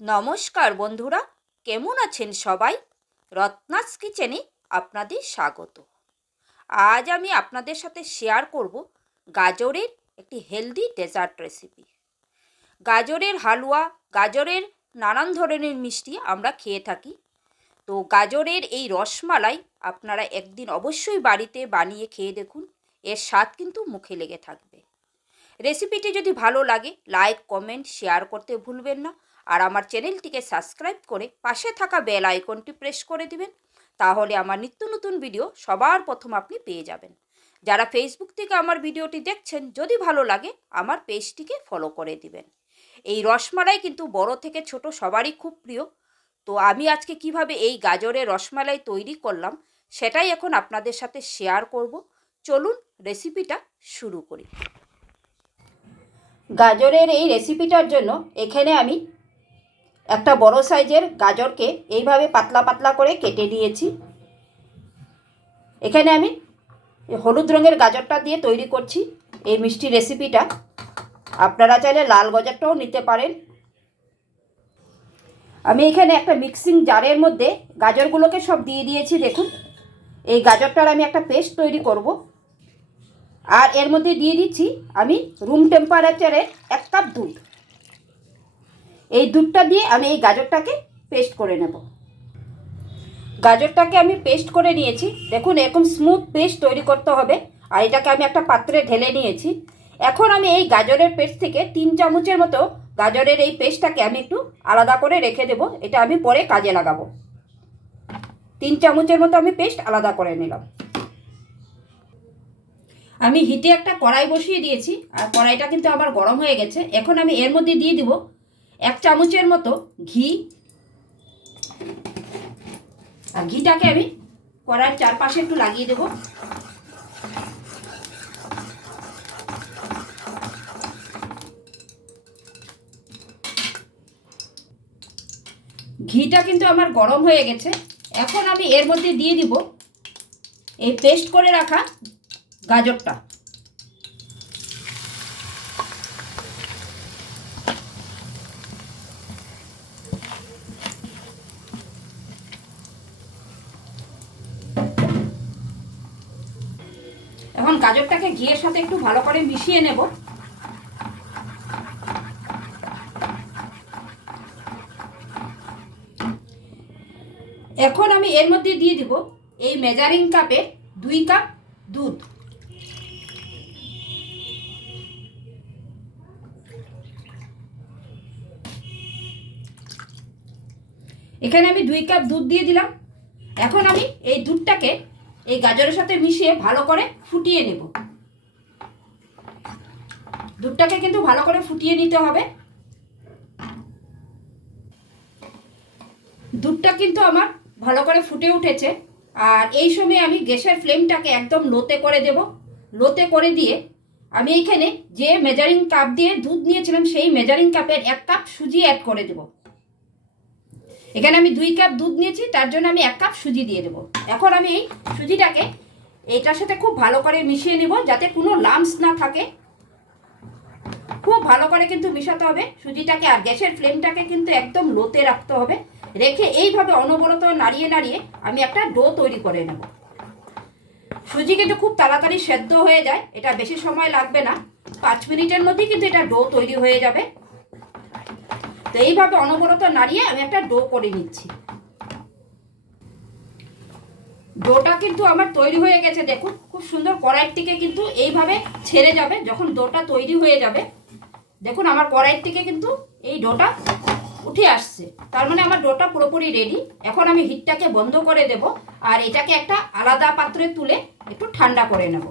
নমস্কার বন্ধুরা, কেমন আছেন সবাই? রত্নাস কিচেনে আপনাদের স্বাগত। আজ আমি আপনাদের সাথে শেয়ার করব গাজরের একটি হেলদি ডেজার্ট রেসিপি গাজরের হালুয়া, গাজরের নানান ধরনের মিষ্টি আমরা খেয়ে থাকি। তো গাজরের এই রসমালাই আপনারা একদিন অবশ্যই বাড়িতে বানিয়ে খেয়ে দেখুন, এর স্বাদ কিন্তু মুখে লেগে থাকবে। রেসিপিটি যদি ভালো লাগে লাইক কমেন্ট শেয়ার করতে ভুলবেন না। আর আমার চ্যানেলটিকে সাবস্ক্রাইব করে পাশে থাকা বেল আইকনটি প্রেস করে দিবেন, তাহলে আমার নিত্য নতুন ভিডিও সবার প্রথম আপনি পেয়ে যাবেন। যারা ফেসবুক থেকে আমার ভিডিওটি দেখছেন, যদি ভালো লাগে, আমার পেজটিকে ফলো করে দিবেন। এই রসমালাই কিন্তু বড় থেকে ছোট সবারই খুব প্রিয়। তো আমি আজকে কীভাবে এই গাজরের রসমালাই তৈরি করলাম, সেটাই এখন আপনাদের সাথে শেয়ার করব। চলুন রেসিপিটা শুরু করি। গাজরের এই রেসিপিটার জন্য এখানে আমি একটা বড় সাইজের গাজরকে এইভাবে পাতলা পাতলা করে কেটে নিয়েছি। এখানে আমি হলুদ রঙের গাজরটা দিয়ে তৈরি করছি এই মিষ্টি রেসিপিটা। আপনারা চাইলে লাল গাজরটাও নিতে পারেন। আমি এখানে একটা মিক্সিং জারের মধ্যে গাজরগুলোকে সব দিয়ে দিয়েছি, দেখুন। এই গাজরটার আমি একটা পেস্ট তৈরি করব। আর এর মধ্যে দিয়ে দিচ্ছি আমি রুম টেম্পারেচারে এক কাপ দুধ। এই দুধটা দিয়ে আমি এই গাজরটাকে পেস্ট করে নেব। গাজরটাকে আমি পেস্ট করে নিয়েছি। দেখুন, এরকম স্মুথ পেস্ট তৈরি করতে হবে। আর এটাকে আমি একটা পাত্রে ঢেলে নিয়েছি। এখন আমি এই গাজরের পেস্ট থেকে তিন চামচের মতো গাজরের এই পেস্টটাকে আমি একটু আলাদা করে রেখে দেব। এটা আমি পরে কাজে লাগাবো। তিন চামচের মতো আমি পেস্ট আলাদা করে নিলাম। আমি হিটে একটা কড়াই বসিয়ে দিয়েছি। আর কড়াইটা কিন্তু আমার গরম হয়ে গেছে। এখন আমি এর মধ্যে দিয়ে দিব এক চামচের মতো ঘি। আর ঘিটাকে আমি কড়াইয়ের চারপাশে একটু লাগিয়ে দেব। ঘিটা কিন্তু আমার গরম হয়ে গেছে। এখন আমি এর মধ্যে দিয়ে দিব এই পেস্ট করে রাখা গাজরটা এখন গাজরটাকে ঘিয়ের সাথে একটু ভালো করে মিশিয়ে নেব। এখন আমি এর মধ্যে দিয়ে দিব এই মেজারিং কাপের দুই কাপ দুধ। এখানে আমি দুই কাপ দুধ দিয়ে দিলাম। এখন আমি এই দুধটাকে এই গাজরের সাথে মিশিয়ে ভালো করে ফুটিয়ে নেব। দুধটাকে কিন্তু ভালো করে ফুটিয়ে নিতে হবে। দুধটা কিন্তু আমার ভালো করে ফুটে উঠেছে। আর এই সময় আমি গ্যাসের ফ্লেমটাকে একদম লোতে করে দেব। লোতে করে দিয়ে আমি এইখানে যে মেজারিং কাপ দিয়ে দুধ নিয়েছিলাম, সেই মেজারিং কাপের এক কাপ সুজি অ্যাড করে দেব। এখানে আমি দুই কাপ দুধ নিয়েছি, তার জন্য আমি এক কাপ সুজি দিয়ে দেবো। এখন আমি এই সুজিটাকে এইটার সাথে খুব ভালো করে মিশিয়ে নেব, যাতে কোনো লামস না থাকে। খুব ভালো করে কিন্তু মিশাতে হবে। সুজিটাকে আর গ্যাসের ফ্লেমটাকে কিন্তু একদম লোতে রাখতে হবে। রেখে এইভাবে অনবরত নাড়িয়ে নাড়িয়ে আমি একটা ডো তৈরি করে নেব। সুজি কিন্তু খুব তাড়াতাড়ি সেদ্ধ হয়ে যায়। এটা বেশি সময় লাগবে না। পাঁচ মিনিটের মধ্যেই কিন্তু এটা ডো তৈরি হয়ে যাবে। তো এইভাবে অনবরত নাড়িয়ে আমি একটা ডো করে নিচ্ছি। ডোটা কিন্তু আমার তৈরি হয়ে গেছে, দেখুন। খুব সুন্দর কড়াইয়ের কিন্তু এইভাবে ছেড়ে যাবে। যখন ডোটা তৈরি হয়ে যাবে দেখুন, আমার কড়াইয়ের থেকে কিন্তু এই ডোটা উঠে আসছে। তার মানে আমার ডোটা পুরোপুরি রেডি এখন আমি হিটটাকে বন্ধ করে দেব আর এটাকে একটা আলাদা পাত্রে তুলে একটু ঠান্ডা করে নেব।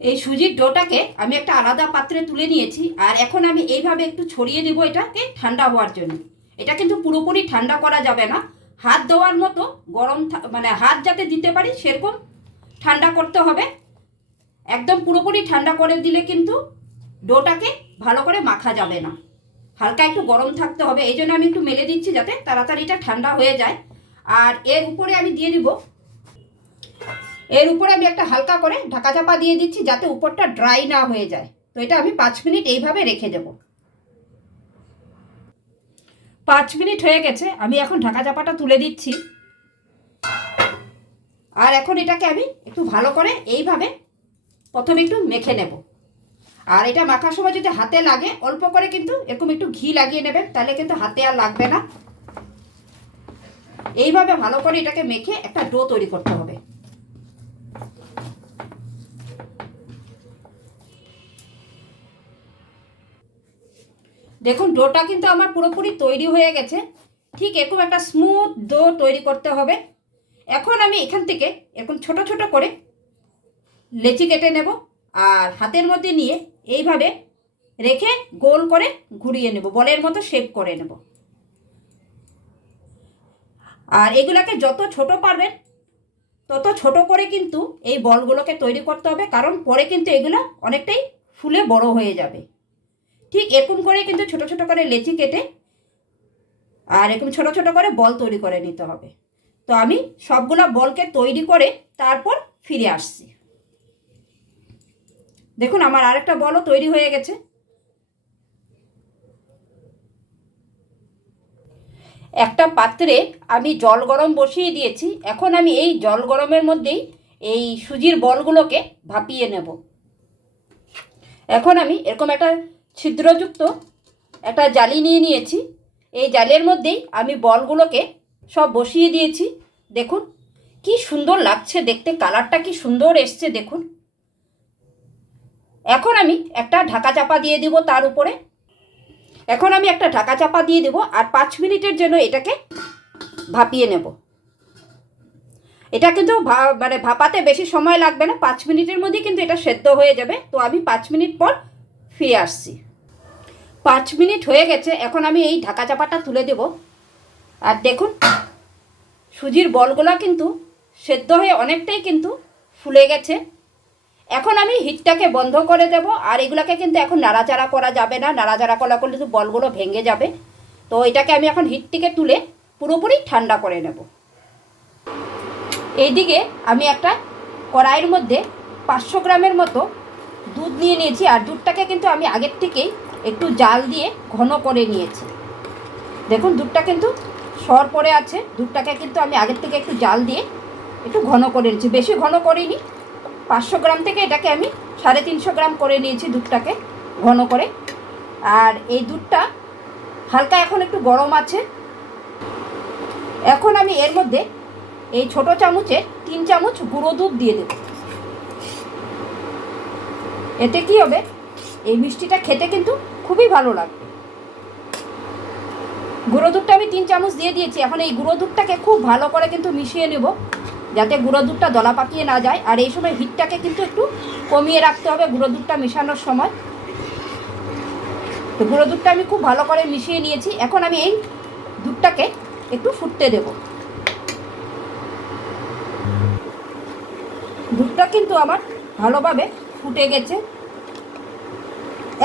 এই সুজির ডোটাকে আমি একটা আলাদা পাত্রে তুলে নিয়েছি আর এখন আমি এইভাবে একটু ছড়িয়ে দেবো এটাকে ঠান্ডা হওয়ার জন্য। এটা কিন্তু পুরোপুরি ঠান্ডা করা যাবে না। হাত দেওয়ার মতো গরম মানে হাত যাতে দিতে পারি সেরকম ঠান্ডা করতে হবে। একদম পুরোপুরি ঠান্ডা করে দিলে কিন্তু ডোটাকে ভালো করে মাখা যাবে না। হালকা একটু গরম থাকতে হবে, এই জন্য আমি একটু মেলে দিচ্ছি যাতে তাড়াতাড়িটা ঠান্ডা হয়ে যায়। আর এর উপরে আমি দিয়ে দিব, এর উপরে আমি একটা হালকা করে ঢাকা চাপা দিয়ে দিচ্ছি যাতে উপরটা ড্রাই না হয়ে যায়। তো এটা আমি পাঁচ মিনিট এইভাবে রেখে দেব। পাঁচ মিনিট হয়ে গেছে, আমি এখন ঢাকা চাপাটা তুলে দিচ্ছি। আর এখন এটাকে আমি একটু ভালো করে এইভাবে প্রথমে একটু মেখে নেব। আর এটা মাখার সময় যদি হাতে লাগে, অল্প করে কিন্তু এরকম একটু ঘি লাগিয়ে নেবেন, তাহলে কিন্তু হাতে আর লাগবে না। এইভাবে ভালো করে এটাকে মেখে একটা ডো তৈরি করতে হবে। দেখুন, ডোটা কিন্তু আমার পুরোপুরি তৈরি হয়ে গেছে। ঠিক এরকম একটা স্মুথ ডো তৈরি করতে হবে। এখন আমি এখান থেকে এরকম ছোট ছোট করে লেচি কেটে নেব আর হাতের মধ্যে নিয়ে এইভাবে রেখে গোল করে ঘুরিয়ে নেব, বলের মতো শেপ করে নেব। আর এগুলাকে যত ছোট পারবেন, তত ছোট করে কিন্তু এই বলগুলোকে তৈরি করতে হবে, কারণ পরে কিন্তু এগুলো অনেকটাই ফুলে বড় হয়ে যাবে। ঠিক এরকম করে কিন্তু ছোট ছোট করে লেচি কেটে আর এরকম ছোট ছোট করে বল তৈরি করে নিতে হবে। তো আমি সবগুলো বলকে তৈরি করে তারপর ফিরে আসছি। দেখুন, আমার আরেকটা বলও তৈরি হয়ে গেছে। একটা পাত্রে আমি জল গরম বসিয়ে দিয়েছি। এখন আমি এই জল গরমের মধ্যেই এই সুজির বলগুলোকে ভাপিয়ে নেব। এখন আমি এরকম একটা ছিদ্রযুক্ত একটা জালি নিয়ে নিয়েছি। এই জালের মধ্যেই আমি বলগুলোকে সব বসিয়ে দিয়েছি, দেখুন। কি সুন্দর লাগছে দেখতে, কালারটা কি সুন্দর এসছে, দেখুন। এখন আমি একটা ঢাকা চাপা দিয়ে দিব তার উপরে। এখন আমি একটা ঢাকা চাপা দিয়ে দেব আর পাঁচ মিনিটের জন্য এটাকে ভাপিয়ে নেব। এটা কিন্তু মানে ভাপাতে বেশি সময় লাগবে না, পাঁচ মিনিটের মধ্যে কিন্তু এটা সেদ্ধ হয়ে যাবে। তো আমি পাঁচ মিনিট পর ফিরে আসছি। পাঁচ মিনিট হয়ে গেছে, এখন আমি এই ঢাকা চাপাটা তুলে দেব। আর দেখুন, সুজির বলগুলো কিন্তু সেদ্ধ হয়ে অনেকটাই কিন্তু ফুলে গেছে। এখন আমি হিটটাকে বন্ধ করে দেব, আর এগুলোকে কিন্তু এখন নাড়াচাড়া করা যাবে না। নাড়াচাড়া করা করলে তো বলগুলো ভেঙে যাবে। তো এটাকে আমি এখন হিটটিকে তুলে পুরোপুরি ঠান্ডা করে নেব। এইদিকে আমি একটা কড়াইয়ের মধ্যে পাঁচশো গ্রামের মতো দুধ নিয়ে নিয়েছি, আর দুধটাকে কিন্তু আমি আগের থেকেই একটু জাল দিয়ে ঘন করে নিয়েছি। দেখুন, দুধটা কিন্তু সর পড়ে আছে, দুধটাকে কিন্তু আমি আগের থেকে একটু জাল দিয়ে একটু ঘন করে নিয়েছি। বেশি ঘন করিনি, পাঁচশো গ্রাম থেকে এটাকে আমি সাড়ে তিনশো গ্রাম করে নিয়েছি দুধটাকে ঘন করে। আর এই দুধটা হালকা এখন একটু গরম আছে। এখন আমি এর মধ্যে এই ছোট চামচে তিন চামচ গুঁড়ো দুধ দিয়ে দেব। এতে কি হবে? এই মিষ্টিটা খেতে কিন্তু খুবই ভালো লাগবে গুঁড়ো দুধটা আমি তিন চামচ দিয়ে দিয়েছি। এখন এই গুঁড়ো দুধটাকে খুব ভালো করে কিন্তু মিশিয়ে নেব, যাতে গুঁড়ো দুধটা দলা পাকিয়ে না যায়। আর এই সময় হিটটাকে কিন্তু একটু কমিয়ে রাখতে হবে গুঁড়ো দুধটা মেশানোর সময়। তো গুঁড়ো দুধটা আমি খুব ভালো করে মিশিয়ে নিয়েছি। এখন আমি এই দুধটাকে একটু ফুটতে দেব। দুধটা কিন্তু আমার ভালোভাবে ফুটে গেছে।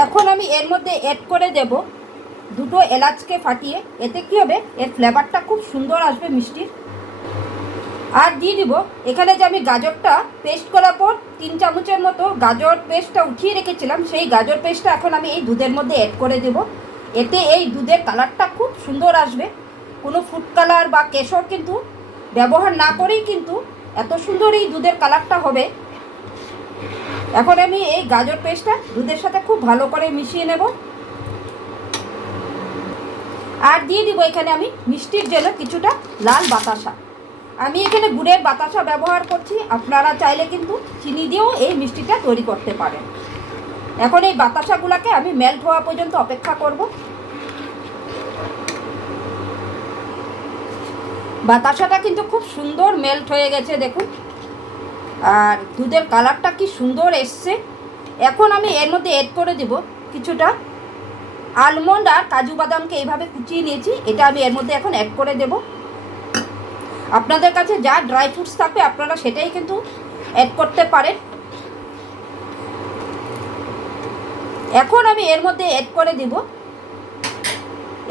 এখন আমি এর মধ্যে অ্যাড করে দেব দুটো এলাচকে ফাটিয়ে, এতে কী হবে? এর ফ্লেভারটা খুব সুন্দর আসবে মিষ্টির। আর দিয়ে দিব, এখানে যে আমি গাজরটা পেস্ট করার পর তিন চামচের মতো গাজর পেস্টটা উঠিয়ে রেখেছিলাম, সেই গাজর পেস্টটা এখন আমি এই দুধের মধ্যে অ্যাড করে দেব। এতে এই দুধের কালারটা খুব সুন্দর আসবে। কোনো ফুড কালার বা কেশর কিন্তু ব্যবহার না করেই কিন্তু এত সুন্দর এই দুধের কালারটা হবে। এখন আমি এই গাজর পেস্টটা দুধের সাথে খুব ভালো করে মিশিয়ে নেব। আর দিয়ে দিব এখানে আমি মিষ্টির জন্য কিছুটা লাল বাতাসা। আমি এখানে গুড়ের বাতাসা ব্যবহার করছি, আপনারা চাইলে কিন্তু চিনি দিয়েও এই মিষ্টিটা তৈরি করতে পারেন। এখন এই বাতাসাগুলোকে আমি মেল্ট হওয়া পর্যন্ত অপেক্ষা করব। বাতাসাটা কিন্তু খুব সুন্দর মেল্ট হয়ে গেছে, দেখুন। আর দুধের কালারটা কি সুন্দর এসছে। এখন আমি এর মধ্যে অ্যাড করে দেব কিছুটা আলমন্ড আর কাজু বাদামকে এইভাবে কুচিয়ে নিয়েছি, এটা আমি এর মধ্যে এখন অ্যাড করে দেব। আপনাদের কাছে যা ড্রাই ফ্রুটস থাকবে, আপনারা সেটাই কিন্তু অ্যাড করতে পারেন। এখন আমি এর মধ্যে অ্যাড করে দেব।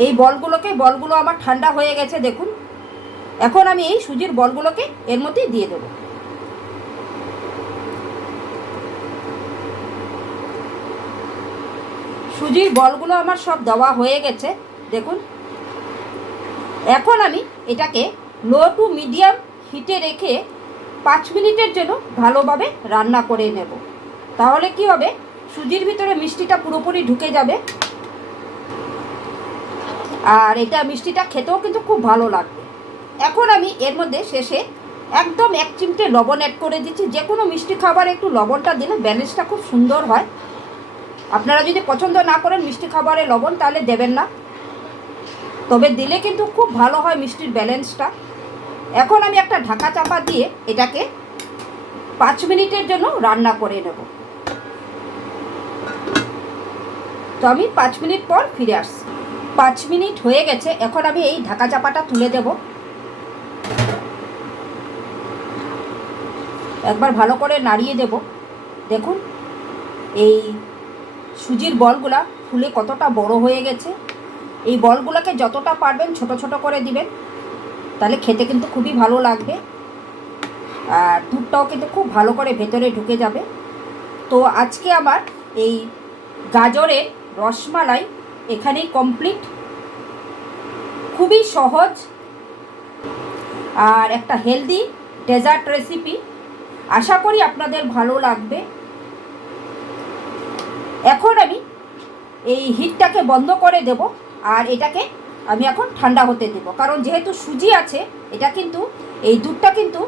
এই বলগুলোকে, বলগুলো আমার ঠান্ডা হয়ে গেছে, দেখুন। এখন আমি এই সুজির বলগুলোকে এর মধ্যে দিয়ে দেবো। সুজির বলগুলো আমার সব দেওয়া হয়ে গেছে, দেখুন। এখন আমি এটাকে লো টু মিডিয়াম হিটে রেখে পাঁচ মিনিটের জন্য ভালোভাবে রান্না করে নেব। তাহলে কি হবে? সুজির ভিতরে মিষ্টিটা পুরোপুরি ঢুকে যাবে। আর এটা মিষ্টিটা খেতেও কিন্তু খুব ভালো লাগবে। এখন আমি এর মধ্যে শেষে একদম এক চিমটে লবণ অ্যাড করে দিচ্ছি। যে কোনো মিষ্টি খাবারে একটু লবণটা দিলে ব্যালেন্সটা খুব সুন্দর হয়। আপনারা যদি পছন্দ না করেন মিষ্টি খাবারে লবণ, তাহলে দেবেন না। তবে দিলে কিন্তু খুব ভালো হয় মিষ্টির ব্যালেন্সটা। এখন আমি একটা ঢাকা চাপা দিয়ে এটাকে পাঁচ মিনিটের জন্য রান্না করে নেব। তো আমি পাঁচ মিনিট পর ফিরে আসছি। পাঁচ মিনিট হয়ে গেছে, এখন আমি এই ঢাকা চাপাটা তুলে দেব। একবার ভালো করে নাড়িয়ে দেব। দেখুন, এই সুজির বলগুলা ফুলে কতটা বড় হয়ে গেছে। এই বলগুলোকে যতটা পারবেন ছোট ছোট করে দিবেন। তাহলে খেতে কিন্তু খুবই ভালো লাগবে। আর দুধটাও কিন্তু খুব ভালো করে ভেতরে ঢুকে যাবে। তো আজকে আমার এই গাজরের রসমালাই এখানেই কমপ্লিট খুবই সহজ। আর একটা হেলদি ডেজার্ট রেসিপি আশা করি আপনাদের ভালো লাগবে। এখন আমি এই হিটটাকে বন্ধ করে দেব আর এটাকে আমি এখন ঠান্ডা হতে দেব। কারণ যেহেতু সুজি আছে, এটা কিন্তু, এই দুধটা কিন্তু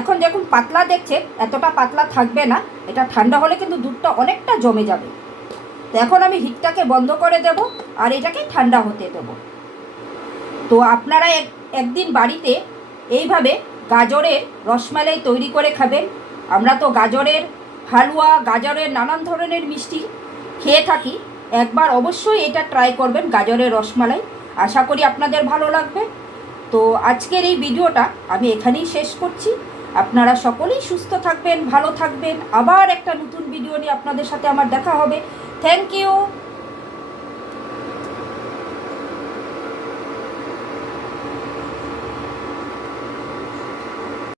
এখন যখন পাতলা দেখছে, এতটা পাতলা থাকবে না, এটা ঠান্ডা হলে কিন্তু দুধটা অনেকটা জমে যাবে। তো এখন আমি হিটটাকে বন্ধ করে দেব আর এটাকে ঠান্ডা হতে দেব। তো আপনারা এক, একদিন বাড়িতে এইভাবে গাজরের রসমালাই তৈরি করে খাবেন। আমরা তো গাজরের হালুয়া, গাজরের নানান ধরনের মিষ্টি খেয়ে থাকি। একবার অবশ্যই এটা ট্রাই করবেন গাজরের রসমালাই। আশা করি আপনাদের ভালো লাগবে। তো আজকের এই ভিডিওটা আমি এখানেই শেষ করছি। আপনারা সকলেই সুস্থ থাকবেন, ভালো থাকবেন। আবার একটা নতুন ভিডিও নিয়ে আপনাদের সাথে আমার দেখা হবে। Thank you